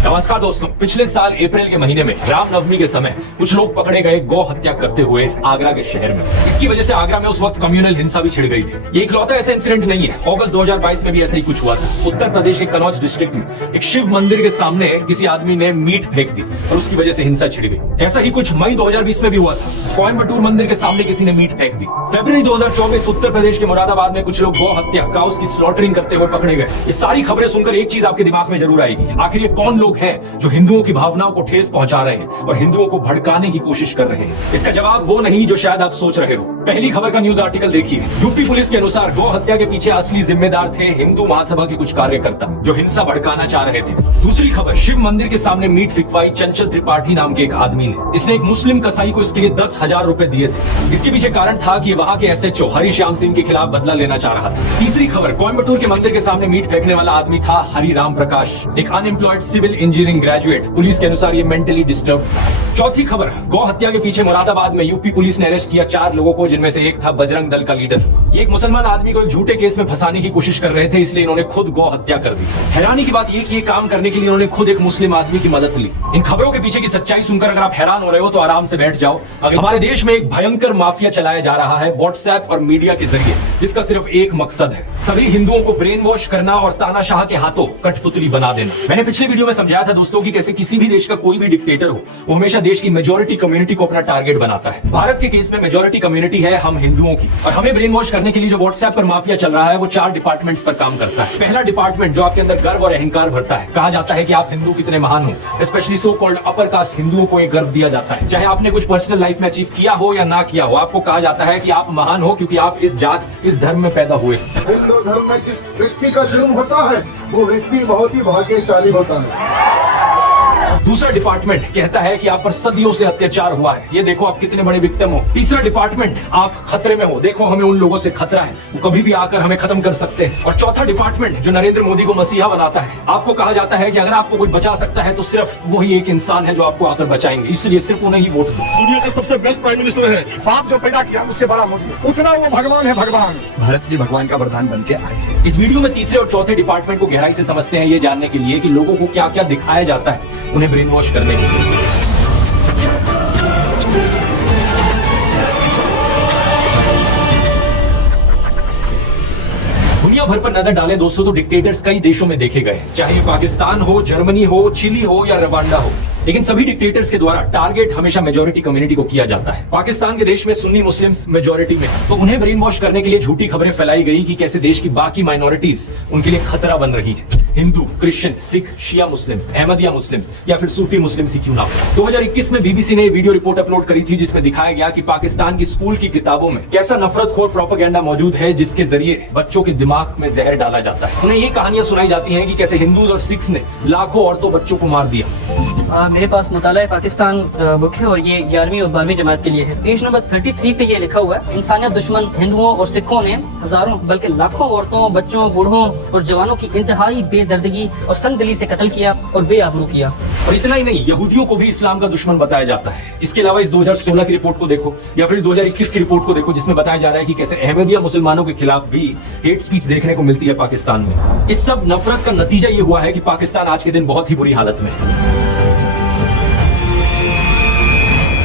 नमस्कार दोस्तों, पिछले साल अप्रैल के महीने में रामनवमी के समय कुछ लोग पकड़े गए गौ हत्या करते हुए आगरा के शहर में। इसकी वजह से आगरा में उस वक्त कम्युनल हिंसा भी छिड़ गई थी। ये इकलौता ऐसा इंसिडेंट नहीं है, अगस्त 2022 में भी ऐसा ही कुछ हुआ था। उत्तर प्रदेश के कनौज डिस्ट्रिक्ट में एक शिव मंदिर के सामने किसी आदमी ने मीट फेंक दी और उसकी वजह से हिंसा छिड़ गई। ऐसा ही कुछ मई 2020 में भी हुआ था। कोयम्बटूर मंदिर के सामने किसी ने मीट फेंक दी। फरवरी 2024 उत्तर प्रदेश के मुरादाबाद में कुछ लोग गौ हत्या काउस की स्लॉटरिंग करते हुए पकड़े गए। ये सारी खबरें सुनकर एक चीज आपके दिमाग में जरूर आएगी, आखिर ये कौन लोग हैं जो हिंदुओं की भावनाओं को ठेस पहुंचा रहे हैं और हिंदुओं को भड़काने की कोशिश कर रहे हैं। इसका जवाब वो नहीं जो शायद आप सोच रहे हो। पहली खबर का न्यूज आर्टिकल देखिए। यूपी पुलिस के अनुसार गौ हत्या के पीछे असली जिम्मेदार थे हिंदू महासभा के कुछ कार्यकर्ता जो हिंसा भड़काना चाह रहे थे। दूसरी खबर, शिव मंदिर के सामने मीट फिकवाई चंचल त्रिपाठी नाम के एक आदमी ने। इसने एक मुस्लिम कसाई को इसके लिए 10,000 रुपए दिए थे। इसके पीछे कारण था कि वहां के एसएचओ हरिश्याम सिंह के खिलाफ बदला लेना चाह रहा था। तीसरी खबर, कोयम्बटूर के मंदिर के सामने मीट फेंकने वाला आदमी था हरिराम प्रकाश, एक unemployed civil engineering graduate. Police के अनुसार ये मेंटली डिस्टर्ब था। चौथी खबर, गौ हत्या के पीछे मुरादाबाद में यूपी पुलिस ने अरेस्ट किया 4 लोगों को, जिनमें से एक था बजरंग दल का लीडर। ये एक मुसलमान आदमी को एक झूठे केस में फंसाने की कोशिश कर रहे थे, इसलिए इन्होंने खुद गौ हत्या कर दी। हैरानी की बात यह कि ये काम करने के लिए इन्होंने खुद एक मुस्लिम आदमी की मदद ली। इन खबरों के पीछे की सच्चाई सुनकर अगर आप हैरान हो रहे हो तो आराम से बैठ जाओ। अगर हमारे देश में एक भयंकर माफिया चलाया जा रहा है व्हाट्सएप और मीडिया के जरिए, जिसका सिर्फ एक मकसद है, सभी हिंदुओं को ब्रेन वॉश करना और तानाशाह के हाथों कठपुतली बना देना। मैंने पिछले वीडियो में समझाया था दोस्तों कि कैसे किसी भी देश का कोई भी डिक्टेटर हो, वो हमेशा देश की मेजॉरिटी कम्युनिटी को अपना टारगेट बनाता है। भारत के केस में मेजॉरिटी कम्युनिटी है हम हिंदुओं की, और हमें ब्रेन वॉश करने के लिए जो व्हाट्सएप पर माफिया चल रहा है वो 4 डिपार्टमेंट्स पर काम करता है। पहला डिपार्टमेंट जो आपके अंदर गर्व और अहंकार भरता है। कहा जाता है कि आप हिंदू कितने महान हो, specially so called upper caste हिंदुओं को एक गर्व दिया जाता है। चाहे आपने कुछ पर्सनल लाइफ में अचीव किया हो या ना किया हो, आपको कहा जाता है कि आप महान हो क्योंकि आप इस जात इस धर्म में पैदा हुए। हिंदू धर्म में जिस व्यक्ति का जन्म होता है वो व्यक्ति बहुत ही भाग्यशाली होता है। दूसरा डिपार्टमेंट कहता है कि आप पर सदियों से अत्याचार हुआ है, ये देखो आप कितने बड़े विक्टिम हो। तीसरा डिपार्टमेंट, आप खतरे में हो, देखो हमें उन लोगों से खतरा है, वो कभी भी आकर हमें खत्म कर सकते हैं। और चौथा डिपार्टमेंट जो नरेंद्र मोदी को मसीहा बनाता है, आपको कहा जाता है कि अगर आपको कोई बचा सकता है तो सिर्फ वही एक इंसान है जो आपको आकर बचाएंगे, इसलिए सिर्फ उन्हें ही वोट दो। दुनिया का सबसे बेस्ट प्राइम मिनिस्टर है। बाप जो पैदा किया उससे बड़ा मोदी, उतना वो भगवान है। भगवान भारत भी भगवान का वरदान बन के आए हैं। इस वीडियो में तीसरे और चौथे डिपार्टमेंट को गहराई से समझते हैं, ये जानने के लिए कि लोगों को क्या क्या दिखाया जाता है उन्हें ब्रेन वॉश करने के लिए। दुनिया भर पर नजर डालें दोस्तों तो डिक्टेटर्स कई देशों में देखे गए, चाहे ये पाकिस्तान हो, जर्मनी हो, चिली हो या रवांडा हो, लेकिन सभी डिक्टेटर्स के द्वारा टारगेट हमेशा मेजॉरिटी कम्युनिटी को किया जाता है। पाकिस्तान के देश में सुन्नी मुस्लिम्स मेजॉरिटी में, तो उन्हें ब्रेन वॉश करने के लिए झूठी खबरें फैलाई गई कि कैसे देश की बाकी माइनॉरिटीज उनके लिए खतरा बन रही है। हिंदू, क्रिश्चियन, सिख, शिया मुस्लिम्स, अहमदिया मुस्लिम्स या फिर सूफी मुस्लिम्स ही क्यों ना हो। 2021 में बीबीसी ने वीडियो रिपोर्ट अपलोड करी थी जिसमें दिखाया गया कि पाकिस्तान की स्कूल की किताबों में कैसा नफरतखोर प्रोपेगेंडा मौजूद है, जिसके जरिए बच्चों के दिमाग में जहर डाला जाता है। उन्हें ये कहानियां सुनाई जाती हैं कि कैसे हिंदूज और सिख्स ने लाखों औरतों बच्चों को मार दिया। मेरे पास मुताला पाकिस्तान बुक है और ये 11वीं और 12वीं जमात के लिए है। पेज नंबर 33 पे ये लिखा हुआ है, इंसानियत दुश्मन हिंदुओं और सिखों ने हजारों बल्कि लाखों औरतों, बच्चों, बूढ़ों और जवानों की इंतहाई बेदर्दगी और संगदिली से कत्ल किया और बेआबरू किया। और इतना ही नहीं, यहूदियों को भी इस्लाम का दुश्मन बताया जाता है। इसके अलावा इस 2016 की रिपोर्ट को देखो या फिर 2021 की रिपोर्ट को देखो, जिसमें बताया जा रहा है कि कैसे अहमदिया मुसलमानों के खिलाफ भी हेट स्पीच देखने को मिलती है पाकिस्तान में। इस सब नफरत का नतीजा ये हुआ है कि पाकिस्तान आज के दिन बहुत ही बुरी हालत में है।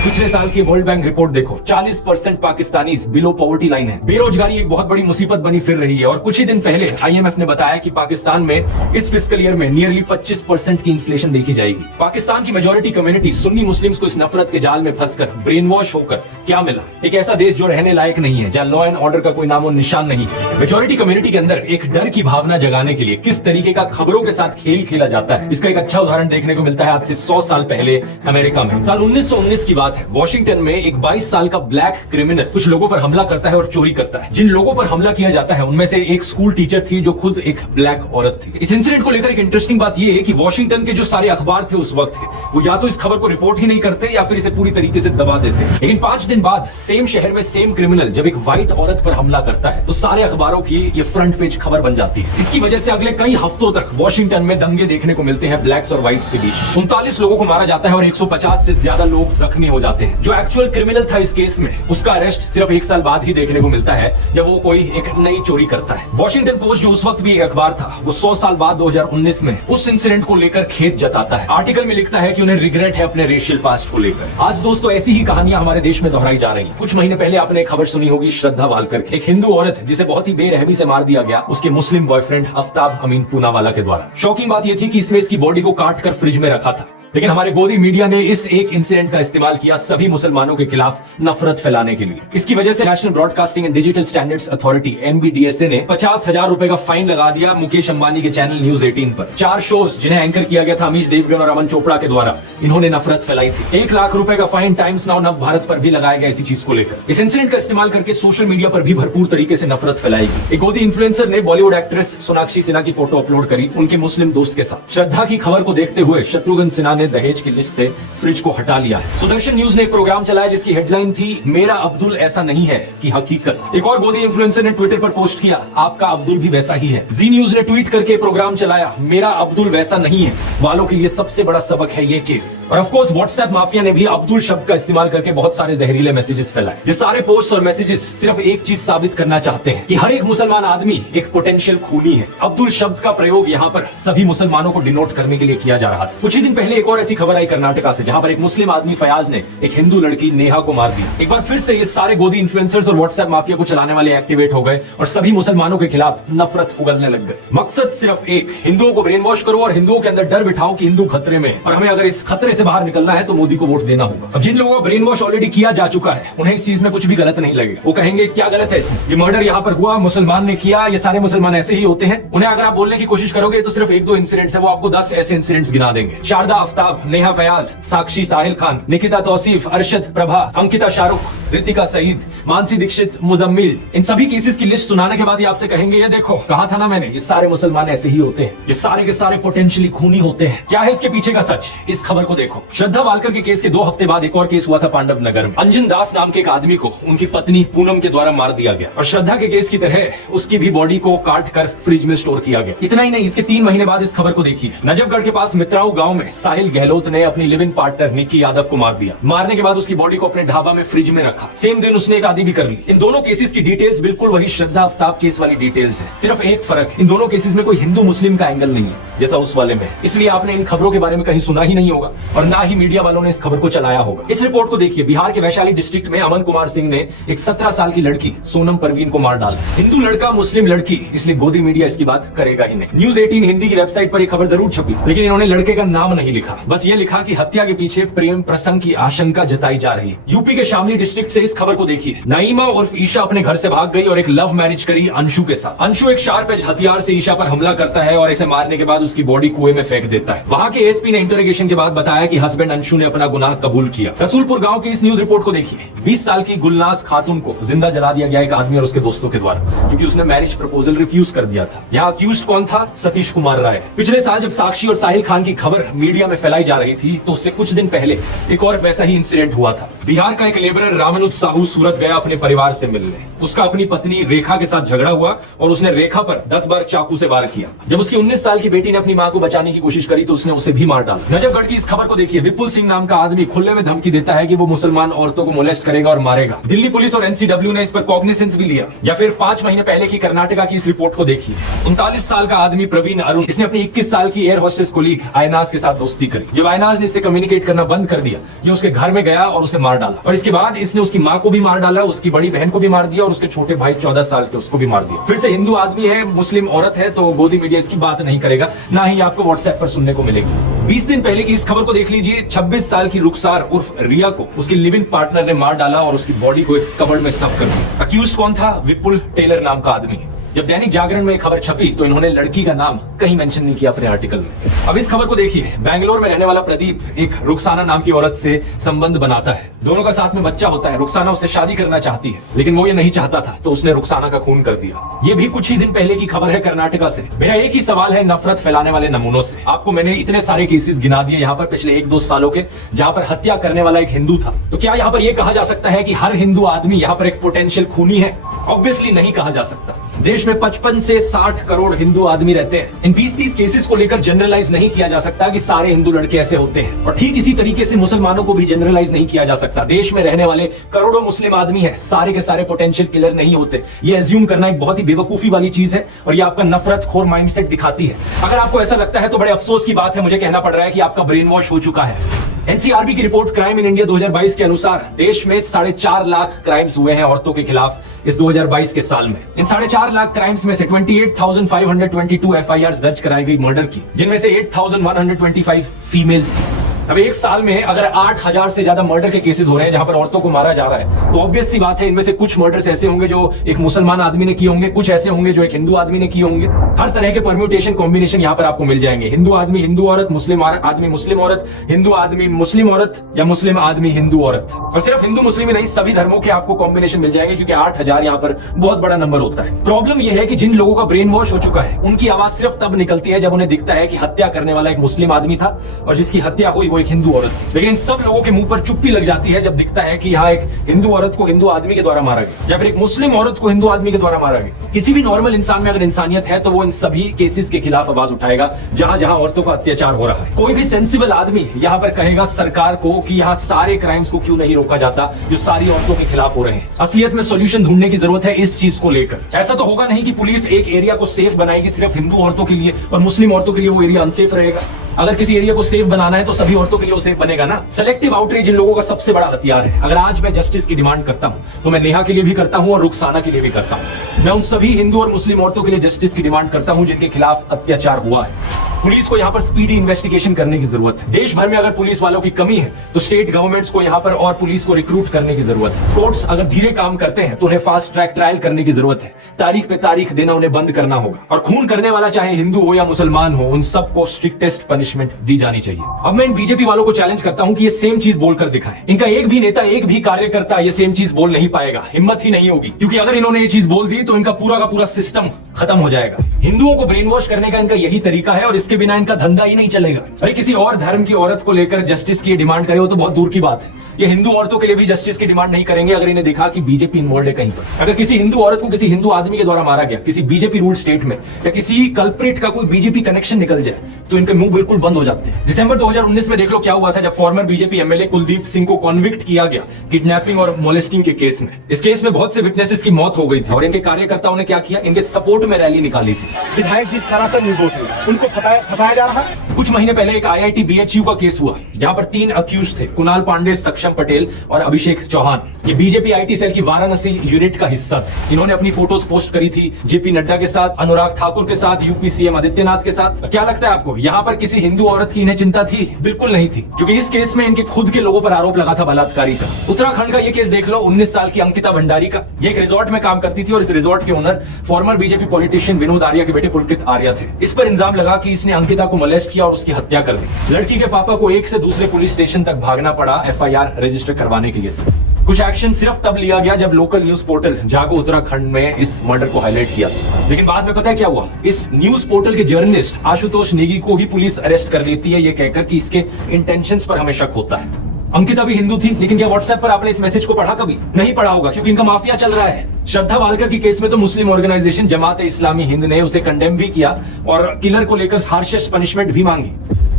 पिछले साल की वर्ल्ड बैंक रिपोर्ट देखो, 40% पाकिस्तानीज बिलो पॉवर्टी लाइन है। बेरोजगारी एक बहुत बड़ी मुसीबत बनी फिर रही है और कुछ ही दिन पहले आईएमएफ ने बताया कि पाकिस्तान में इस फिस्कल ईयर में नियरली 25% की इन्फ्लेशन देखी जाएगी। पाकिस्तान की मेजॉरिटी कम्युनिटी सुन्नी मुस्लिम्स को इस नफरत के जाल में फंसकर ब्रेन वॉश होकर क्या मिला? एक ऐसा देश जो रहने लायक नहीं है, जहाँ लॉ एंड ऑर्डर का कोई नामो निशान नहीं है। मेजॉरिटी कम्युनिटी के अंदर एक डर की भावना जगाने के लिए किस तरीके का खबरों के साथ खेल खेला जाता है, इसका एक अच्छा उदाहरण देखने को मिलता है आज से 100 साल पहले अमेरिका में। साल 1919 की बात है, वॉशिंगटन में एक 22 साल का ब्लैक क्रिमिनल कुछ लोगों पर हमला करता है और चोरी करता है। जिन लोगों पर हमला किया जाता है उनमें से एक स्कूल टीचर थी जो खुद एक ब्लैक औरत थी। इस इंसिडेंट को लेकर एक इंटरेस्टिंग बात यह है कि वॉशिंगटन के जो सारे अखबार थे उस वक्त के, वो या तो इस खबर को रिपोर्ट ही नहीं करते या फिर इसे पूरी तरीके से दबा देते। लेकिन 5 दिन बाद सेम शहर में सेम क्रिमिनल जब एक व्हाइट औरत पर हमला करता है तो सारे अखबारों की ये फ्रंट पेज खबर बन जाती है। इसकी वजह से अगले कई हफ्तों तक वॉशिंगटन में दंगे देखने को मिलते हैं ब्लैक्स और व्हाइट्स के बीच। 39 लोगों को मारा जाता है और 150 से ज्यादा लोग जख्मी हो जाते हैं। जो एक्चुअल क्रिमिनल था इस केस में, उसका अरेस्ट सिर्फ 1 साल बाद ही देखने को मिलता है, जब वो कोई एक नई चोरी करता है। वॉशिंगटन पोस्ट जो उस वक्त भी एक अखबार था, वो 100 साल बाद 2019 में उस इंसिडेंट को लेकर खेद जताता है। आर्टिकल में लिखता है कि उन्हें रिग्रेट है अपने रेशियल पास्ट को लेकर। आज दोस्तों ऐसी ही कहानियां हमारे देश में दोहराई जा रही हैं। कुछ महीने पहले आपने एक खबर सुनी होगी श्रद्धा वालकर की, एक हिंदू औरत जिसे बहुत ही बेरहमी से मार दिया गया उसके मुस्लिम बॉयफ्रेंड आफ्ताब अमीन पूनावाला के द्वारा। शॉकिंग बात यह थी कि इसमें इसकी बॉडी को काट कर फ्रिज में रखा था, लेकिन हमारे गोदी मीडिया ने इस एक इंसिडेंट का इस्तेमाल किया सभी मुसलमानों के खिलाफ नफरत फैलाने के लिए। इसकी वजह से national broadcasting and digital standards authority NBDSA ने 50,000 रुपए का फाइन लगा दिया मुकेश अंबानी के चैनल न्यूज 18 पर। 4 शोज जिन्हें एंकर किया गया था अमीश देवगन और अमन चोपड़ा के द्वारा, इन्होंने नफरत फैलाई थी। 1 लाख रुपए का फाइन टाइम्स नाउ नव भारत पर भी लगाया गया इसी चीज को लेकर। इस इंसिडेंट का इस्तेमाल करके सोशल मीडिया पर भी भरपूर तरीके से नफरत फैलाई गई। एक गोदी इन्फ्लुएंसर ने बॉलीवुड एक्ट्रेस सोनाक्षी सिन्हा की फोटो अपलोड करी उनके मुस्लिम दोस्त के साथ। श्रद्धा की खबर को देखते हुए शत्रुघ्न सिन्हा ने दहेज की लिस्ट से फ्रिज को हटा लिया है। सुदर्शन न्यूज ने एक प्रोग्राम चलाया जिसकी हेडलाइन थी मेरा अब्दुल ऐसा नहीं है कि हकीकत। एक और गोदी इन्फ्लुएंसर ने ट्विटर पर पोस्ट किया आपका अब्दुल भी वैसा ही है। जी न्यूज ने ट्वीट करके प्रोग्राम चलाया मेरा अब्दुल वैसा नहीं है वालों के लिए सबसे बड़ा सबक है ये केस। और ऑफ कोर्स व्हाट्सएप माफिया ने भी अब्दुल शब्द का इस्तेमाल करके बहुत सारे जहरीले मैसेजेस फैलाए। ये सारे पोस्ट और मैसेजेस सिर्फ एक चीज साबित करना चाहते हैं कि हर एक मुसलमान आदमी एक पोटेंशियल खूनी है। अब्दुल शब्द का प्रयोग यहाँ पर सभी मुसलमानों को डिनोट करने के लिए किया जा रहा था। कुछ ही दिन पहले एक और ऐसी खबर आई कर्नाटका से, जहां पर एक मुस्लिम आदमी फयाज ने एक हिंदू लड़की नेहा को मार दिया। एक बार फिर से ये सारे गोदी इन्फ्लुएंसर्स और व्हाट्सएप माफिया को चलाने वाले एक्टिवेट हो गए और सभी मुसलमानों के खिलाफ नफरत उगलने लग गए। मकसद सिर्फ एक, हिंदुओं को ब्रेन वॉश करो और हिंदुओं के अंदर डर बिठाओ कि हिंदू खतरे में, और हमें अगर इस खतरे से बाहर निकलना है तो मोदी को वोट देना होगा। अब जिन लोगों का ब्रेन वॉश ऑलरेडी किया जा चुका है उन्हें इस चीज में कुछ भी गलत नहीं लगेगा। वो कहेंगे क्या गलत है इसमें, ये मर्डर यहाँ पर हुआ, मुसलमान ने किया, ये सारे मुसलमान ऐसे ही होते हैं। उन्हें अगर आप बोलने की कोशिश करोगे तो सिर्फ 1-2 इंसिडेंट्स है, वो आपको 10 ऐसे इंसिडेंट्स गिना देंगे। शारदा आफ्ताब, नेहा फयाज, साक्षी साहिल खान, निकिता तौसीफ, अरशद प्रभा, अंकिता शाहरुख, रितिका सईद, मानसी दीक्षित, मुजम्मिल, इन सभी केसेस की लिस्ट सुनाने के बाद ये आपसे कहेंगे ये देखो कहा था ना मैंने, ये सारे मुसलमान ऐसे ही होते हैं, ये सारे के सारे पोटेंशियली खूनी होते हैं। क्या है इसके पीछे का सच, इस खबर को देखो। श्रद्धा वालकर के केस के 2 हफ्ते बाद एक और केस हुआ था पांडव नगर में। अंजन दास नाम के एक आदमी को उनकी पत्नी पूनम के द्वारा मार दिया गया और श्रद्धा के केस की तरह उसकी भी बॉडी को काट कर फ्रिज में स्टोर किया गया। इतना ही नहीं, इसके 3 महीने बाद इस खबर को देखिए। नजफगढ़ के पास मित्राऊ गांव में साहिल गहलोत ने अपनी live in partner Nikki Yadav को मार दिया। मारने के बाद उसकी बॉडी को अपने ढाबा में फ्रिज में रखा। सेम दिन उसने एक आदि भी कर ली। इन दोनों केसेस की डिटेल्स बिल्कुल वही श्रद्धा आफ्ताब केस वाली डिटेल्स है। सिर्फ एक फर्क, इन दोनों केसेस में कोई हिंदू मुस्लिम का एंगल नहीं है जैसा उस वाले में। इसलिए आपने इन खबरों के बारे में कहीं सुना ही नहीं होगा और ना ही मीडिया वालों ने इस खबर को चलाया होगा। इस रिपोर्ट को देखिए, बिहार के वैशाली डिस्ट्रिक्ट में अमन कुमार सिंह ने एक 17 साल की लड़की सोनम परवीन को मार डाला। हिंदू लड़का मुस्लिम लड़की, इसलिए गोदी मीडिया इसकी बात करेगा ही नहीं। न्यूज 18 हिंदी की वेबसाइट पर एक खबर जरूर छपी, लेकिन इन्होंने लड़के का नाम नहीं लिखा। बस ये लिखा कि हत्या के पीछे प्रेम प्रसंग की आशंका जताई जा रही है। यूपी के शामली डिस्ट्रिक्ट से इस खबर को देखिए। नाइमा उर्फ ईशा अपने घर से भाग गई और एक लव मैरिज करी अंशु के साथ। अंशु एक शार्प एज हथियार से ईशा पर हमला करता है और इसे मारने के बाद उसकी बॉडी कुएं में फेंक देता है। वहां के एसपी ने इंटरोगेशन के बाद बताया कि हस्बैंड अंशु ने अपना गुनाह कबूल किया। रसूलपुर गांव की इस न्यूज रिपोर्ट को देखिए। 20 साल की गुलनाज खातून को जिंदा जला दिया गया एक आदमी और उसके दोस्तों के द्वारा, क्योंकि उसने मैरिज प्रपोजल रिफ्यूज कर दिया था। यहाँ अक्यूज्ड कौन था? सतीश कुमार राय। पिछले साल जब साक्षी और साहिल खान की खबर मीडिया में फैलाई जा रही थी तो उससे कुछ दिन पहले एक और वैसा ही इंसिडेंट हुआ था। बिहार का एक लेबरर रामानुज साहू सूरत गया अपने परिवार से मिलने। उसका अपनी पत्नी रेखा के साथ झगड़ा हुआ और उसने रेखा पर 10 बार चाकू से वार किया। जब उसकी 19 साल की बेटी ने अपनी मां को बचाने की कोशिश करी तो उसने उसे भी मार डाला। नजफगढ़ की इस खबर को देखिए। विपुल सिंह नाम का आदमी खुले में धमकी देता है कि वो मुसलमान औरतों को मोलेस्ट करेगा और मारेगा। दिल्ली पुलिस और NCW ने इस पर कॉग्निसेंस भी लिया। या फिर 5 महीने पहले की कर्नाटका की इस रिपोर्ट को देखिए। 39 साल का आदमी प्रवीण अरुण, इसने अपनी 21 साल की एयर होस्टेस कोलीग आयनाज के साथ दोस्ती करी। जब आयनाज ने इससे कम्युनिकेट करना बंद कर दिया, ये उसके घर में गया और उसे मार डाला। और इसके बाद इसने उसकी मां को भी मार डाला, उसकी बड़ी बहन को भी मार दिया और उसके छोटे भाई 14 साल के उसको भी मार दिया। फिर से हिंदू आदमी है, मुस्लिम औरत है, तो गोदी मीडिया इसकी बात नहीं करेगा, ना ही आपको व्हाट्सएप पर सुनने को मिलेगी। 20 दिन पहले की इस खबर को देख लीजिए। 26 साल की रुखसार उर्फ रिया को उसके लिव इन पार्टनर ने मार डाला और उसकी बॉडी को एक कबर्ड में स्टफ कर दिया। अक्यूज्ड कौन था? विपुल टेलर नाम का आदमी। जब दैनिक जागरण में खबर छपी तो इन्होंने लड़की का नाम कहीं मेंशन नहीं किया अपने आर्टिकल में। अब इस खबर को देखिए। बेंगलोर में रहने वाला प्रदीप एक रुखसाना नाम की औरत से संबंध बनाता है। दोनों का साथ में बच्चा होता है। रुखसाना उससे शादी करना चाहती है, लेकिन वो ये नहीं चाहता था, तो उसने रुखसाना का खून कर दिया। ये भी कुछ ही दिन पहले की खबर है कर्नाटका से। मेरा एक ही सवाल है नफरत फैलाने वाले नमूनों से। आपको मैंने इतने सारे केसेस गिना दिए यहाँ पर पिछले 1-2 सालों के, जहाँ पर हत्या करने वाला एक हिंदू था। तो क्या यहाँ पर यह कहा जा सकता है कि हर हिंदू आदमी यहाँ पर एक पोटेंशियल खूनी है? ऑब्वियसली नहीं कहा जा सकता। देश में 55 से 60 करोड़ हिंदू आदमी रहते हैं। इन 20-30 केसेस को लेकर जनरलाइज नहीं किया जा सकता कि सारे हिंदू लड़के ऐसे होते हैं, और ठीक इसी तरीके से मुसलमानों को भी जनरलाइज नहीं किया जा सकता। देश में रहने वाले करोड़ों मुस्लिम आदमी है, सारे के सारे पोटेंशियल किलर नहीं होते। ये एज्यूम करना एक बहुत ही बेवकूफी वाली चीज है, और ये आपका नफरत खोर माइंडसेट दिखाती है। अगर आपको ऐसा लगता है तो बड़े अफसोस की बात है, मुझे कहना पड़ रहा है कि आपका ब्रेन वॉश हो चुका है। एनसीआरबी की रिपोर्ट क्राइम इन इंडिया 2022 के अनुसार देश में 4.5 लाख क्राइम्स हुए हैं औरतों के खिलाफ इस 2022 के साल में। इन 4.5 लाख क्राइम्स में से 28,522 एफआईआर दर्ज कराई गई मर्डर की, जिनमें से 8,125 फीमेल्स थी। अब एक साल में अगर 8,000 से ज्यादा मर्डर के केसेस हो रहे हैं जहां पर औरतों को मारा जा रहा है, तो ऑब्वियस सी बात है इनमें से कुछ मर्डर्स ऐसे होंगे जो एक मुसलमान आदमी ने किए होंगे, कुछ ऐसे होंगे जो एक हिंदू आदमी ने किए होंगे। हर तरह के परम्यूटेशन कॉम्बिनेशन यहाँ पर आपको मिल जाएंगे। हिंदू आदमी हिंदू औरत, मुस्लिम आदमी मुस्लिम औरत, हिंदू आदमी मुस्लिम औरत, या मुस्लिम आदमी हिंदू औरत। और सिर्फ हिंदू मुस्लिम ही नहीं, सभी धर्मों के आपको कॉम्बिनेशन मिल जाएंगे, क्योंकि 8,000 यहाँ पर बहुत बड़ा नंबर होता है। प्रॉब्लम यह है कि जिन लोगों का ब्रेन वॉश हो चुका है, उनकी आवाज सिर्फ तब निकलती है जब उन्हें दिखता है कि हत्या करने वाला एक मुस्लिम आदमी था और जिसकी हत्या हुई वो एक हिंदू औरत थी। लेकिन इन सब लोगों के मुंह पर चुप्पी लग जाती है जब दिखता है कि यहाँ एक हिंदू औरत को हिंदू आदमी के द्वारा मारा गया, या फिर एक मुस्लिम औरत को हिंदू आदमी के द्वारा मारा गया। किसी भी नॉर्मल इंसान में अगर इंसानियत है तो वो इन सभी केसेस के खिलाफ आवाज उठाएगा जहां जहां औरतों का अत्याचार हो रहा है। कोई भी सेंसिबल आदमी यहाँ पर कहेगा सरकार को कि यहाँ सारे क्राइम्स को क्यों नहीं रोका जाता जो सारी औरतों के खिलाफ हो रहे हैं। असलियत में सोल्यूशन ढूंढने की जरूरत है इस चीज को लेकर। ऐसा तो होगा नहीं कि पुलिस एक एरिया को सेफ बनाएगी सिर्फ हिंदू औरतों के लिए और मुस्लिम औरतों के लिए वो एरिया अनसेफ रहेगा। अगर किसी एरिया को सेफ बनाना है तो सभी औरतों के लिए वो सेफ बनेगा ना। सेलेक्टिव आउटरीच इन लोगों का सबसे बड़ा हथियार है। अगर आज मैं जस्टिस की डिमांड करता हूं तो मैं नेहा के लिए भी करता हूं और रुखसाना के लिए भी करता हूं। मैं उन सभी हिंदू और मुस्लिम औरतों के लिए जस्टिस की डिमांड करता हूं जिनके खिलाफ अत्याचार हुआ है। पुलिस को यहाँ पर स्पीडी इन्वेस्टिगेशन करने की जरूरत है। देश भर में अगर पुलिस वालों की कमी है तो स्टेट गवर्नमेंट्स को यहाँ पर और पुलिस को रिक्रूट करने की जरूरत है। कोर्ट्स अगर धीरे काम करते हैं तो उन्हें फास्ट ट्रैक ट्रायल करने की जरूरत है। तारीख पे तारीख देना उन्हें बंद करना होगा, और खून करने वाला चाहे हिंदू हो या मुसलमान हो, उन सबको स्ट्रिक्टेस्ट पनिशमेंट दी जानी चाहिए। अब मैं इन बीजेपी वालों को चैलेंज करता हूं कि ये सेम चीज बोलकर दिखाएं। इनका एक भी नेता, एक भी कार्यकर्ता ये सेम चीज बोल नहीं पाएगा, हिम्मत ही नहीं होगी, क्योंकि अगर इन्होंने ये चीज बोल दी तो इनका पूरा का पूरा सिस्टम खत्म हो जाएगा। हिंदुओं को ब्रेन वॉश करने का इनका यही तरीका है, और इसके बिना इनका धंधा नहीं चलेगा। अरे किसी और धर्म की औरत को लेकर जस्टिस की डिमांड करे वो तो बहुत दूर की बात है। ये हिंदू औरतों के लिए भी जस्टिस की डिमांड नहीं करेंगे अगर इन्हें देखा कि बीजेपी इन्वॉल्व है कहीं पर। अगर किसी हिंदू औरत को किसी हिंदू आदमी के द्वारा मारा गया किसी बीजेपी रूल्ड स्टेट में, या किसी कल्प्रिट का कोई बीजेपी कनेक्शन निकल जाए, तो इनके मुंह बिल्कुल बंद हो जाते हैं। दिसंबर 2019 में देख लो क्या हुआ था जब farmer BJP MLA Kuldeep Singh को कॉन्विक्ट किया गया किडनैपिंग और मोलेस्टिंग के केस में। इस केस में बहुत से विटनेसेस की मौत हो गई थी, और इनके कार्यकर्ताओं ने क्या किया, इनके सपोर्ट में रैली निकाली थी। विधायक जी सनातन निर्दोष है, उनको फंसाया जा रहा है। कुछ महीने पहले एक आईआईटी बीएचयू का केस हुआ जहां पर 3 अक्यूज थे, कुणाल पांडे, सक्षम पटेल और अभिषेक चौहान। ये बीजेपी आईटी सेल की वाराणसी यूनिट का हिस्सा थे। इन्होंने अपनी फोटोज पोस्ट करी थी जेपी नड्डा के साथ, अनुराग ठाकुर के साथ, यूपी सीएम आदित्यनाथ के साथ। क्या लगता है आपको यहाँ पर किसी हिंदू औरत की इन्हें चिंता थी? बिल्कुल नहीं थी, क्योंकि इस केस में इनके खुद के लोगों पर आरोप लगा था बलात्कारी का। उत्तराखंड का ये केस देख लो, 19 साल की अंकिता भंडारी का। ये एक रिजॉर्ट में काम करती थी और इस रिजॉर्ट के owner farmer BJP politician Vinod Arya के बेटे पुलकित आर्या थे। इस पर इल्जाम लगा कि इसने अंकिता को मोलेस्ट किया और उसकी हत्या कर दी। लड़की के पापा को एक से दूसरे पुलिस स्टेशन तक भागना पड़ा एफआईआर रजिस्टर करवाने के लिए। कुछ एक्शन सिर्फ तब लिया गया जब लोकल न्यूज पोर्टल जागो उत्तराखंड में इस मर्डर को हाईलाइट किया, लेकिन बाद में पता है क्या हुआ? इस न्यूज पोर्टल के जर्नलिस्ट आशुतोष नेगी को ही पुलिस अरेस्ट कर लेती है, ये कहकर कि इसके इंटेंशंस पर हमें शक होता है। अंकिता भी हिंदू थी, लेकिन क्या व्हाट्सएप पर आपने इस मैसेज को पढ़ा? कभी नहीं पढ़ा होगा, क्योंकि इनका माफिया चल रहा है। श्रद्धा वालकर के केस में तो मुस्लिम ऑर्गेनाइजेशन जमात इस्लामी हिंद ने उसे कंडेम भी किया और किलर को लेकर हार्शेस्ट पनिशमेंट भी मांगी।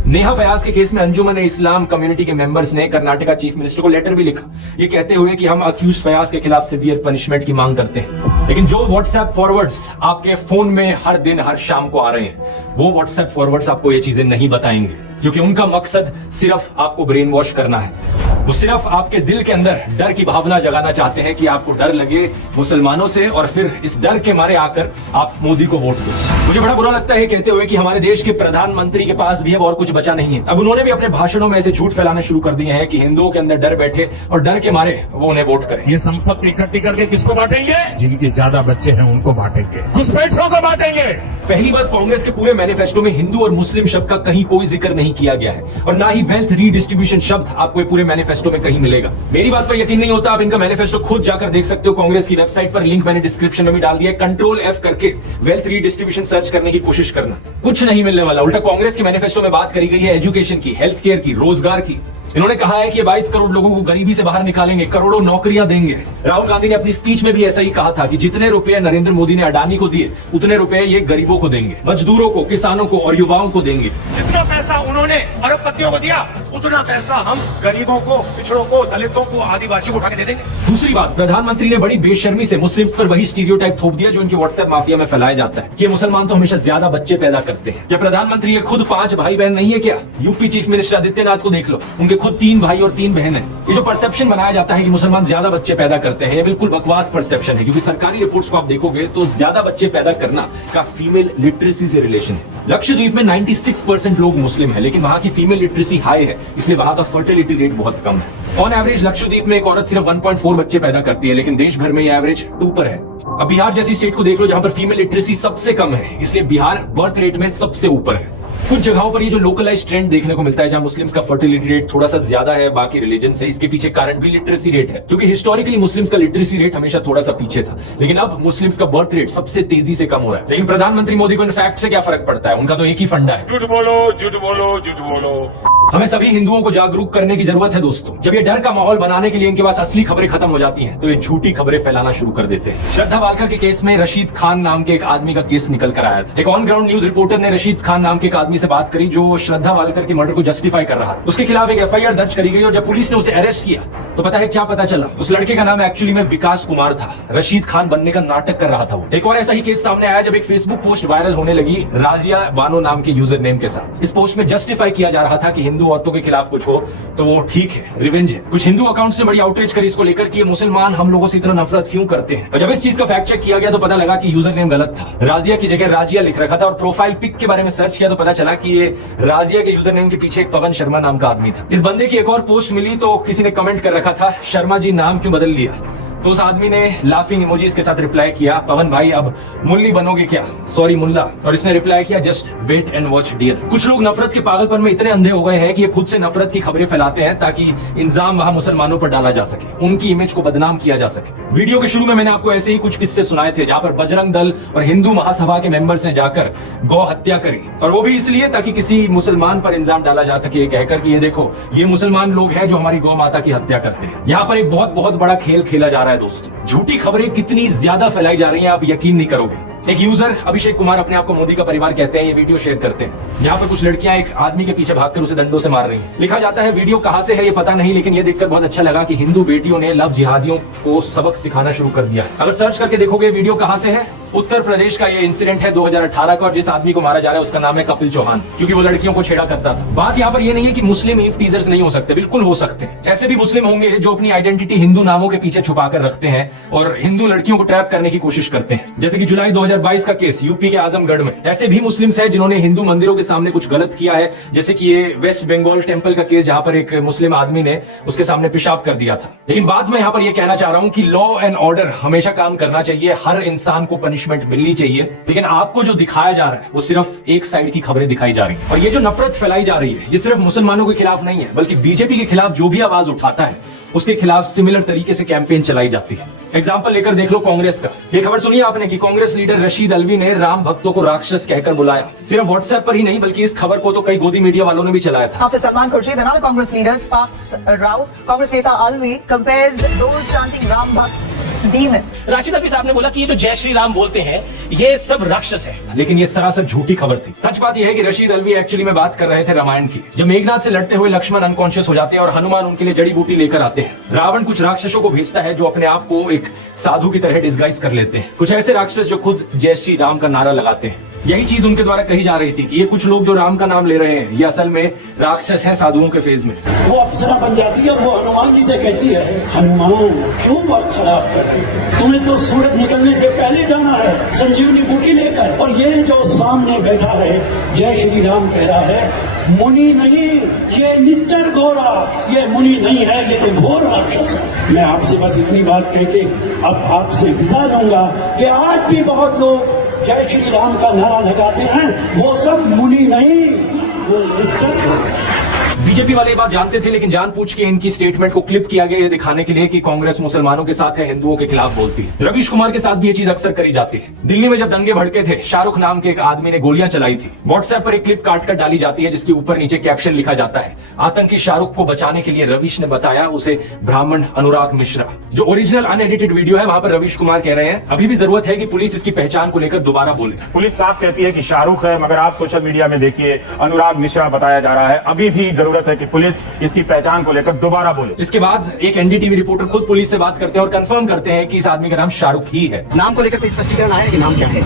नेहा फयाज के केस में अंजुमन इस्लाम कम्युनिटी के मेंबर्स ने कर्नाटका चीफ मिनिस्टर को लेटर भी लिखा, ये कहते हुए कि हम अक्यूज फयाज के खिलाफ सीवियर पनिशमेंट की मांग करते हैं। लेकिन जो व्हाट्सएप फॉरवर्ड्स आपके फोन में हर दिन हर शाम को आ रहे हैं, वो व्हाट्सएप फॉरवर्ड्स आपको ये चीजें नहीं बताएंगे, क्योंकि उनका मकसद सिर्फ आपको ब्रेन वॉश करना है। वो सिर्फ आपके दिल के अंदर डर की भावना जगाना चाहते हैं कि आपको डर लगे मुसलमानों से, और फिर इस डर के मारे आकर आप मोदी को वोट दो। मुझे बड़ा बुरा लगता है कहते हुए कि हमारे देश के प्रधानमंत्री के पास भी अब और कुछ बचा नहीं है। अब उन्होंने भी अपने भाषणों में ऐसे झूठ फैलाने शुरू कर दिए हैं कि हिंदुओं के अंदर डर बैठे और डर के मारे वो उन्हें वोट करें। ये संपत्ति इकट्ठी करके किसको बांटेंगे? जिनके ज्यादा बच्चे हैं उनको बांटेंगे, घुसपैठियों को बांटेंगे। पहली बात, कांग्रेस के पूरे मैनिफेस्टो में हिंदू और मुस्लिम शब्द का कहीं कोई जिक्र नहीं किया गया है, और ना ही वेल्थ रीडिस्ट्रीब्यूशन शब्द आपको पूरे मैनिफेस्टो में कहीं मिलेगा। मेरी बात पर यकीन नहीं होता, आप इनका मैनिफेस्टो खुद जाकर देख सकते हो। कांग्रेस की वेबसाइट पर लिंक मैंने डिस्क्रिप्शन में भी डाल दिया है। कंट्रोल F करके वेल्थ रीडिस्ट्रीब्यूशन सर्च करने की कोशिश करना, कुछ नहीं मिलने वाला। उल्टा कांग्रेस के मैनिफेस्टो में बात करी गई है एजुकेशन की, हेल्थ केयर की, रोजगार की। इन्होंने कहा है कि ये 22 करोड़ लोगों को गरीबी से बाहर निकालेंगे, करोड़ों नौकरियां देंगे। राहुल गांधी ने अपनी स्पीच में भी ऐसा ही कहा था कि जितने रुपए नरेंद्र मोदी ने अडानी को दिए उतने रुपए ये गरीबों को देंगे, मजदूरों को, किसानों को और युवाओं को देंगे। जितना पैसा उन्होंने अरबपतियों को दिया उतना पैसा हम गरीबों को, पिछड़ों को, दलितों को, आदिवासियों को उठा के दे देंगे। दूसरी बात, प्रधानमंत्री ने बड़ी बेशर्मी से मुस्लिम पर वही स्टीरियोटाइप थोप दिया जो इनके व्हाट्सएप माफिया में फैलाया जाता है कि मुसलमान तो हमेशा ज्यादा बच्चे पैदा करते हैं। जब प्रधानमंत्री ये खुद 5 भाई बहन नहीं है क्या? यूपी चीफ मिनिस्टर आदित्यनाथ को देख लो, उनके खुद 3 भाई और 3 बहन है। ये जो परसेप्शन बनाया जाता है कि मुसलमान ज्यादा बच्चे पैदा करते हैं, ये बिल्कुल बकवास परसेप्शन है, क्योंकि सरकारी रिपोर्ट्स को आप देखोगे तो ज्यादा बच्चे पैदा करना इसका फीमेल लिटरेसी से रिलेशन है। लक्षद्वीप में 96% लोग मुस्लिम है, लेकिन वहां की फीमेल लिटरेसी हाई है, इसलिए वहां का फर्टिलिटी रेट बहुत कम है। ऑन एवरेज लक्षद्वीप में एक औरत सिर्फ 1.4 बच्चे पैदा करती है, लेकिन देश भर में ये एवरेज 2 पर है। अब बिहार जैसी स्टेट को देख लो जहां पर फीमेल लिटरेसी सबसे कम है, इसलिए बिहार बर्थ रेट में सबसे ऊपर है। कुछ जगहों पर ये जो लोकलाइज ट्रेंड देखने को मिलता है जहां मुस्लिम्स का फर्टिलिटी रेट थोड़ा सा ज्यादा है बाकी रिलीजन से, इसके पीछे कारण भी लिटरेसी रेट है, क्योंकि हिस्टोरिकली मुस्लिम्स का लिटरेसी रेट हमेशा थोड़ा सा पीछे था, लेकिन अब मुस्लिम्स का बर्थ रेट सबसे तेजी से कम हो रहा है। लेकिन प्रधानमंत्री मोदी को इन फैक्ट से क्या फर्क पड़ता है? उनका तो एक ही फंडा है, झूठ बोलो, झूठ बोलो, झूठ बोलो। हमें सभी हिंदुओं को जागरूक करने की जरूरत है दोस्तों। जब ये डर का माहौल बनाने के लिए इनके पास असली खबरें खत्म हो जाती हैं, तो ये झूठी खबरें फैलाना शुरू कर देते हैं। श्रद्धा वालकर के केस में रशीद खान नाम के एक आदमी का केस निकल कर आया था। एक ऑन ग्राउंड न्यूज रिपोर्टर ने रशीद खान नाम के एक आदमी से बात करी जो श्रद्धा वालकर के मर्डर को जस्टिफाई कर रहा था। उसके खिलाफ एक FIR दर्ज करी गई और जब पुलिस ने उसे अरेस्ट किया तो पता है क्या पता चला? उस लड़के का नाम एक्चुअली में विकास कुमार था। रशीद खान बनने का नाटक कर रहा था वो। एक और ऐसा ही केस सामने आया जब एक फेसबुक पोस्ट वायरल होने लगी राजिया बानो नाम के यूजर नेम के साथ। इस पोस्ट में जस्टिफाई किया जा रहा था कि हिंदू औरतों के खिलाफ कुछ हो तो वो ठीक है, रिवेंज है। कुछ हिंदू अकाउंट्स ने बड़ी आउटरीच करी इसको लेकर कि ये मुसलमान हम लोगों से इतना नफरत क्यों करते हैं। और जब इस चीज का फैक्ट चेक किया गया तो पता लगा कि यूजर नेम गलत था, राजिया की जगह राजिया लिख रखा था। और प्रोफाइल पिक के बारे में सर्च किया तो पता चला कि ये राजिया के यूजर नेम के पीछे एक पवन शर्मा नाम का आदमी था। इस बंदे की एक और पोस्ट मिली तो किसी ने कमेंट कर रखा था, शर्मा जी नाम क्यों बदल लिया? तो उस आदमी ने लाफिंग इमोजीज के साथ रिप्लाई किया, पवन भाई अब मुल्ली बनोगे क्या? सॉरी मुल्ला। और इसने रिप्लाई किया, just wait and watch dear. कुछ लोग नफरत के पागलपन में इतने अंधे हो गए हैं कि ये खुद से नफरत की खबरें फैलाते हैं ताकि इंजाम वहां मुसलमानों पर डाला जा सके, उनकी इमेज को बदनाम किया जा सके। वीडियो के शुरू में मैंने आपको ऐसे ही कुछ किस्से सुनाए थे जहां पर बजरंग दल और हिंदू महासभा के मेंबर्स ने जाकर गौ हत्या करी, और वो भी इसलिए ताकि किसी मुसलमान पर इंजाम डाला जा सके, ये कहकर कि ये देखो ये मुसलमान लोग हैं जो हमारी गौ माता की हत्या करते हैं। यहाँ पर एक बहुत बड़ा खेल खेला जा रहा है दोस्तों। झूठी खबरें कितनी ज्यादा फैलाई जा रही हैं आप यकीन नहीं करोगे। एक यूजर अभिषेक कुमार अपने आप को मोदी का परिवार कहते हैं, ये वीडियो शेयर करते हैं जहां पर कुछ लड़कियां एक आदमी के पीछे भागकर उसे डंडों से मार रही हैं। लिखा जाता है वीडियो कहां से है ये पता नहीं, लेकिन ये देखकर बहुत अच्छा लगा कि हिंदू बेटियों ने लव जिहादियों को सबक सिखाना शुरू कर दिया। अगर सर्च करके देखोगे वीडियो कहां से है, उत्तर प्रदेश का ये इंसिडेंट है 2018 का, और जिस आदमी को मारा जा रहा है उसका नाम है कपिल चौहान, क्योंकि वो लड़कियों को छेड़ा करता था। बात यहाँ पर ये नहीं है कि मुस्लिम ईव टीजर्स नहीं हो सकते, बिल्कुल हो सकते हैं। ऐसे भी मुस्लिम होंगे जो अपनी आइडेंटिटी हिंदू नामों के पीछे छुपा कर रखते हैं और हिंदू लड़कियों को ट्रैप करने की कोशिश करते हैं। जैसे कि जुलाई 2022 का केस यूपी के आजमगढ़ में। ऐसे भी मुस्लिम्स हैं जिन्होंने हिंदू मंदिरों के सामने कुछ गलत किया है, जैसे कि ये वेस्ट बंगाल टेंपल का केस जहां पर एक मुस्लिम आदमी ने उसके सामने पेशाब कर दिया था। लेकिन बात मैं यहाँ पर ये कहना चाह रहा हूँ कि लॉ एंड ऑर्डर हमेशा काम करना चाहिए, हर इंसान को पनिशमेंट मिलनी चाहिए, लेकिन आपको जो दिखाया जा रहा है वो सिर्फ एक साइड की खबरें दिखाई जा रही है। और ये जो नफरत फैलाई जा रही है ये सिर्फ मुसलमानों के खिलाफ नहीं है, बल्कि बीजेपी के खिलाफ जो भी आवाज उठाता है उसके खिलाफ सिमिलर तरीके से कैंपेन चलाई जाती है। एग्जाम्पल लेकर देख लो कांग्रेस का। ये खबर सुनी आपने कि कांग्रेस लीडर रशीद अलवी ने राम भक्तों को राक्षस कहकर बुलाया। सिर्फ व्हाट्सएप पर ही नहीं बल्कि इस खबर को तो कई गोदी मीडिया वालों ने भी चलाया था। After Salman Khurshid, another Congress leader sparks a row. Congress नेता Alvi compares those chanting Ram Bhakts to demon. Rashid Alvi साहब ने बोला कि ये जो जय श्री राम बोलते हैं ये सब राक्षस है, लेकिन ये सरासर झूठी खबर थी। सच बात यह है कि रशीद अलवी एक्चुअली में बात कर रहे थे रामायण की। जब मेघनाथ से लड़ते हुए लक्ष्मण अनकॉन्शियस हो जाते हैं और हनुमान उनके लिए जड़ी बूटी लेकर आते हैं, रावण कुछ राक्षसों को भेजता है जो अपने आप को एक साधु की तरह डिस्गाइज कर लेते हैं। कुछ ऐसे राक्षस जो खुद जय श्री राम का नारा लगाते हैं। यही चीज उनके द्वारा कही जा रही थी कि ये कुछ लोग जो राम का नाम ले रहे हैं ये असल में राक्षस हैं साधुओं के फेज में। वो अप्सरा बन जाती है और वो हनुमान जी से कहती है, हनुमान क्यों वक्त खराब कर रहे हो? तुम्हें तो सूरज निकलने से पहले जाना है संजीवनी बूटी लेकर। और ये जो सामने बैठा है जय श्री राम कह रहा है, मुनि नहीं, ये निश्चर घोड़ा, ये मुनि नहीं है, ये तो घोर राक्षस है। मैं आपसे बस इतनी बात कह के अब आपसे विदा लूंगा कि आज भी बहुत लोग जय श्री राम का नारा लगाते हैं, वो सब मुनि नहीं, वो निश्चर घोड़ा। बीजेपी वाले ये बात जानते थे, लेकिन जानबूझ के इनकी स्टेटमेंट को क्लिप किया गया ये दिखाने के लिए कि कांग्रेस मुसलमानों के साथ है, हिंदुओं के खिलाफ बोलती है। रवीश कुमार के साथ भी ये चीज अक्सर करी जाती है। दिल्ली में जब दंगे भड़के थे, शाहरुख नाम के एक आदमी ने गोलियां चलाई थी। व्हाट्सएप पर एक क्लिप काटकर डाली जाती है जिसके ऊपर नीचे कैप्शन लिखा जाता है, आतंकी शाहरुख को बचाने के लिए रवीश ने बताया उसे ब्राह्मण अनुराग मिश्रा। जो ओरिजिनल अनएडिटेड वीडियो है वहां पर रवीश कुमार कह रहे हैं अभी भी जरूरत है कि पुलिस इसकी पहचान को लेकर दोबारा बोले। पुलिस साफ कहती है कि शाहरुख है, मगर आप सोशल मीडिया में देखिए अनुराग मिश्रा बताया जा रहा है। अभी भी जरूरत है कि पुलिस इसकी पहचान को लेकर दोबारा बोले। इसके बाद एक एनडीटीवी रिपोर्टर खुद पुलिस से बात करते हैं और कंफर्म करते हैं कि इस आदमी का नाम शाहरुख ही है। नाम को लेकर कोई स्पष्टीकरण आया कि नाम क्या है?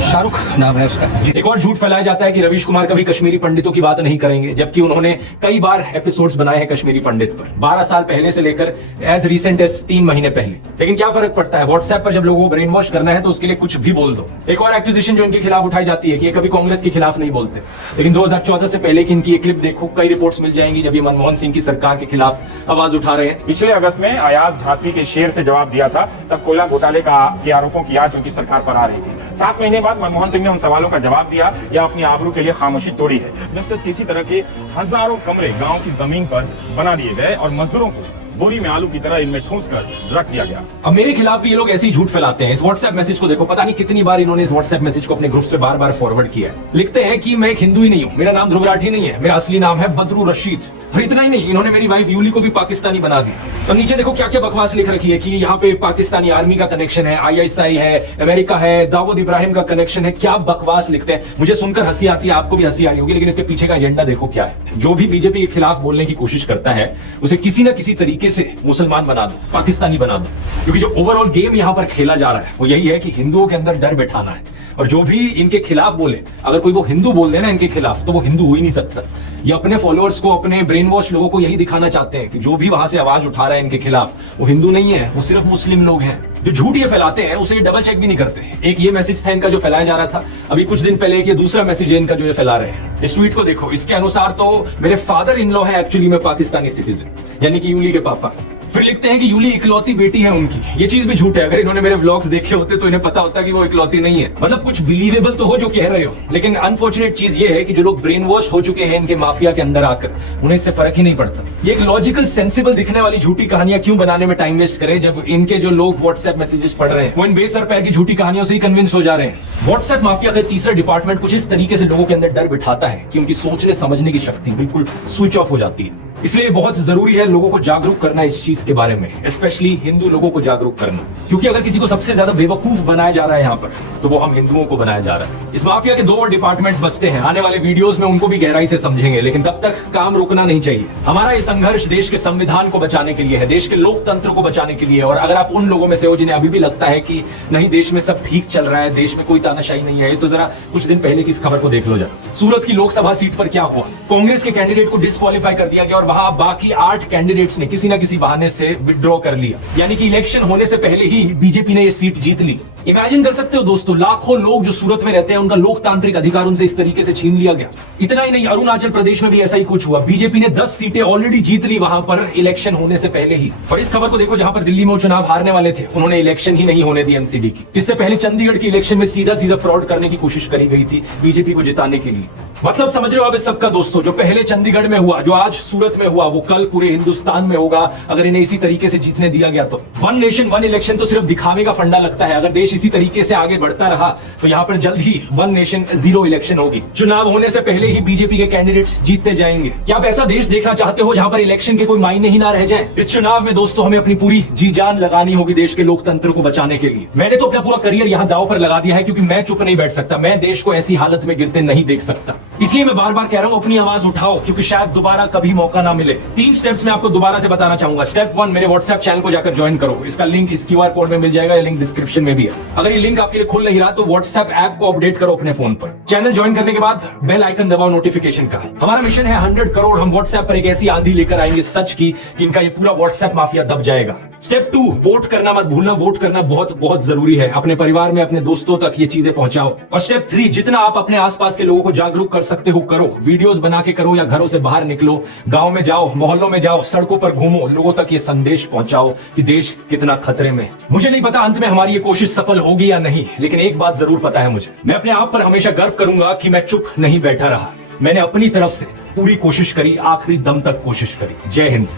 शाहरुख नाम है उसका। एक और झूठ फैलाया जाता है कि रवीश कुमार कभी कश्मीरी पंडितों की बात नहीं करेंगे, जबकि उन्होंने कई बार एपिसोड्स बनाए हैं कश्मीरी पंडित पर, 12 साल पहले से लेकर एज रिसेंट एज 3 महीने पहले। लेकिन क्या फर्क पड़ता है, व्हाट्सएप पर जब लोगों को ब्रेन वॉश करना है तो उसके लिए कुछ भी बोल दो। एक और एक्यूजेशन जो इनके खिलाफ उठाई जाती है कि ये कभी कांग्रेस के खिलाफ नहीं बोलते, लेकिन 2014 से पहले की इनकी ये क्लिप देखो, कई रिपोर्ट्स मिल जाएंगी जब ये मनमोहन सिंह की सरकार के खिलाफ आवाज उठा रहे हैं। पिछले अगस्त में अयाज झांसी के शेर से जवाब दिया था, तब कोयला घोटाले के आरोपों की याद उनकी सरकार पर आ रही थी। 7 महीने बाद मनमोहन सिंह ने उन सवालों का जवाब दिया या अपनी आबरू के लिए खामोशी तोड़ी है। मिनिस्टर्स किसी तरह के हजारों कमरे गांव की जमीन पर बना दिए गए और मजदूरों को बोरी में आलू की तरह इनमें ठूस कर रख दिया गया। अब मेरे खिलाफ भी ये लोग ऐसे ही झूठ फैलाते हैं। इस व्हाट्सएप मैसेज को देखो, पता नहीं कितनी बार इन्होंने इस व्हाट्सएप मैसेज को अपने ग्रुप्स पे बार-बार फॉरवर्ड किया है। लिखते हैं कि मैं एक हिंदू ही नहीं हूँ, मेरा नाम ध्रुव राठी नहीं है, मेरा असली नाम है बदरू रशीद। और इतना ही नहीं, इन्होंने मेरी वाइफ यूली को भी पाकिस्तानी बना दिया। तो नीचे देखो क्या क्या बकवास लिख रखी है कि यहाँ पे पाकिस्तानी आर्मी का कनेक्शन है, ISI है, अमेरिका है, दाऊद इब्राहिम का कनेक्शन है। क्या बकवास लिखते हैं, मुझे सुनकर हंसी आती है, आपको भी हंसी आ रही होगी, लेकिन इसके पीछे का एजेंडा देखो क्या है। जो भी बीजेपी के खिलाफ बोलने की कोशिश करता है उसे किसी ना किसी तरीके से मुसलमान बना दो, पाकिस्तानी बना दो, क्योंकि जो ओवरऑल गेम यहाँ पर खेला जा रहा है वो यही है कि हिंदुओं के अंदर डर बैठाना है। और जो भी इनके खिलाफ बोले, अगर कोई वो हिंदू बोल दे ना इनके खिलाफ, तो वो हिंदू हो ही नहीं सकता। ये अपने फॉलोअर्स को, अपने ब्रेन वॉश लोगों को यही दिखाना चाहते हैं कि जो भी वहां से आवाज उठा रहा है इनके खिलाफ वो हिंदू नहीं है, वो सिर्फ मुस्लिम लोग हैं। जो झूठ ये फैलाते हैं उसे डबल चेक भी नहीं करते। एक ये मैसेज था इनका जो फैलाया जा रहा था, अभी कुछ दिन पहले एक ये दूसरा मैसेज है इनका जो ये फैला रहे हैं। इस ट्वीट को देखो, इसके अनुसार तो मेरे फादर इन लॉ है एक्चुअली में पाकिस्तानी सिटीजन, यानी कि यूली के पापा। फिर लिखते हैं कि यूली इकलौती बेटी है उनकी। ये चीज भी झूठ है। अगर इन्होंने मेरे व्लॉग्स देखे होते तो इन्हें पता होता कि वो इकलौती नहीं है। मतलब कुछ बिलीवेबल तो हो जो कह रहे हो, लेकिन अनफॉर्चुनेट चीज ये है कि जो लोग ब्रेन वॉश हो चुके हैं इनके माफिया के अंदर आकर, उन्हें इससे फर्क ही नहीं पड़ता। ये एक लॉजिकल सेंसिबल दिखने वाली झूठी कहानियां क्यों बनाने में टाइम वेस्ट करें, जब इनके जो लोग व्हाट्सएप मैसेजेस पढ़ रहे हैं वो इन बेसर पैर की झूठी कहानियों से ही कन्विंस हो जा रहे हैं। व्हाट्सएप माफिया का तीसरा डिपार्टमेंट कुछ इस तरीके से लोगों के अंदर डर बिठाता है कि उनकी सोचने समझने की शक्ति बिल्कुल स्विच ऑफ हो जाती है। इसलिए बहुत जरूरी है लोगों को जागरूक करना इस चीज के बारे में, स्पेशली हिंदू लोगों को जागरूक करना, क्योंकि अगर किसी को सबसे ज्यादा बेवकूफ बनाया जा रहा है यहाँ पर, तो वो हम हिंदुओं को बनाया जा रहा है। इस माफिया के 2 और डिपार्टमेंट्स बचते हैं। आने वाले वीडियोस में उनको भी गहराई से समझेंगे, लेकिन तब तक काम रुकना नहीं चाहिए। हमारा ये संघर्ष देश के संविधान को बचाने के लिए है, देश के लोकतंत्र को बचाने के लिए। और अगर आप उन लोगों में से हो जिन्हें अभी भी लगता है कि नहीं देश में सब ठीक चल रहा है, देश में कोई तानाशाही नहीं है, तो जरा कुछ दिन पहले की इस खबर को देख लो जरा। सूरत की लोकसभा सीट पर क्या हुआ, कांग्रेस के कैंडिडेट को डिस्क्वालीफाई कर दिया गया और वहां बाकी 8 कैंडिडेट्स ने किसी ना किसी बहाने से विड्रॉ कर लिया, यानी कि इलेक्शन होने से पहले ही बीजेपी ने ये सीट जीत ली। इमेजिन कर सकते हो दोस्तों, लाखों लोग जो सूरत में रहते हैं उनका लोकतांत्रिक अधिकार उनसे इस तरीके से छीन लिया गया। इतना ही नहीं, अरुणाचल प्रदेश में भी ऐसा ही कुछ हुआ। बीजेपी ने 10 सीटें ऑलरेडी जीत ली वहां पर इलेक्शन होने से पहले ही। और इस खबर को देखो, जहां पर दिल्ली में वो चुनाव हारने वाले थे उन्होंने इलेक्शन ही नहीं होने दी एमसीडी की। इससे पहले चंडीगढ़ की इलेक्शन में सीधा फ्रॉड करने की कोशिश करी गई थी बीजेपी को जिताने के लिए। मतलब समझ रहे हो आप इस सबका दोस्तों, जो पहले चंडीगढ़ में हुआ, जो आज सूरत में हुआ, वो कल पूरे हिंदुस्तान में होगा अगर इन्हें इसी तरीके से जीतने दिया गया तो। 1 नेशन 1 इलेक्शन तो सिर्फ दिखावे का फंडा लगता है। अगर देश इसी तरीके से आगे बढ़ता रहा तो यहाँ पर जल्द ही 1 नेशन 0 इलेक्शन होगी। चुनाव होने से पहले ही बीजेपी के कैंडिडेट्स जीतते जाएंगे। क्या आप ऐसा देश देखना चाहते हो जहां पर इलेक्शन के कोई मायने ही ना रह जाए? इस चुनाव में दोस्तों हमें अपनी पूरी जी जान लगानी होगी देश के लोकतंत्र को बचाने के लिए। मैंने तो अपना पूरा करियर यहाँ दांव पर लगा दिया है, क्योंकि मैं चुप नहीं बैठ सकता, मैं देश को ऐसी हालत में गिरते नहीं देख सकता। इसलिए मैं बार बार कह रहा हूं, अपनी आवाज उठाओ, क्योंकि शायद दोबारा कभी मौका ना मिले। 3 स्टेप्स में आपको दोबारा से बताना चाहूंगा। स्टेप 1, मेरे व्हाट्सएप चैनल को जाकर ज्वाइन करो। इसका लिंक इस QR कोड में मिल जाएगा, ये लिंक डिस्क्रिप्शन में भी है। अगर ये लिंक आपके लिए खुल नहीं रहा तो व्हाट्सएप ऐप को अपडेट करो अपने फोन पर। चैनल ज्वाइन करने के बाद बेल आइकन दबाओ नोटिफिकेशन का। हमारा मिशन है 100 करोड़। हम व्हाट्सएप पर एक ऐसी आंधी लेकर आएंगे सच की कि इनका ये पूरा व्हाट्सएप माफिया दब जाएगा। स्टेप 2, वोट करना मत भूलना। वोट करना बहुत बहुत जरूरी है। अपने परिवार में, अपने दोस्तों तक ये चीजें पहुंचाओ। और स्टेप 3, जितना आप अपने आसपास के लोगों को जागरूक कर सकते हो करो। वीडियोस बना के करो या घरों से बाहर निकलो, गांव में जाओ, मोहल्लों में जाओ, सड़कों पर घूमो, लोगों तक ये संदेश पहुंचाओ कि देश कितना खतरे में। मुझे नहीं पता अंत में हमारी ये कोशिश सफल होगी या नहीं, लेकिन एक बात जरूर पता है मुझे, मैं अपने आप पर हमेशा गर्व करूंगा कि मैं चुप नहीं बैठा रहा। मैंने अपनी तरफ से पूरी कोशिश करी, आखिरी दम तक कोशिश करी। जय हिंद।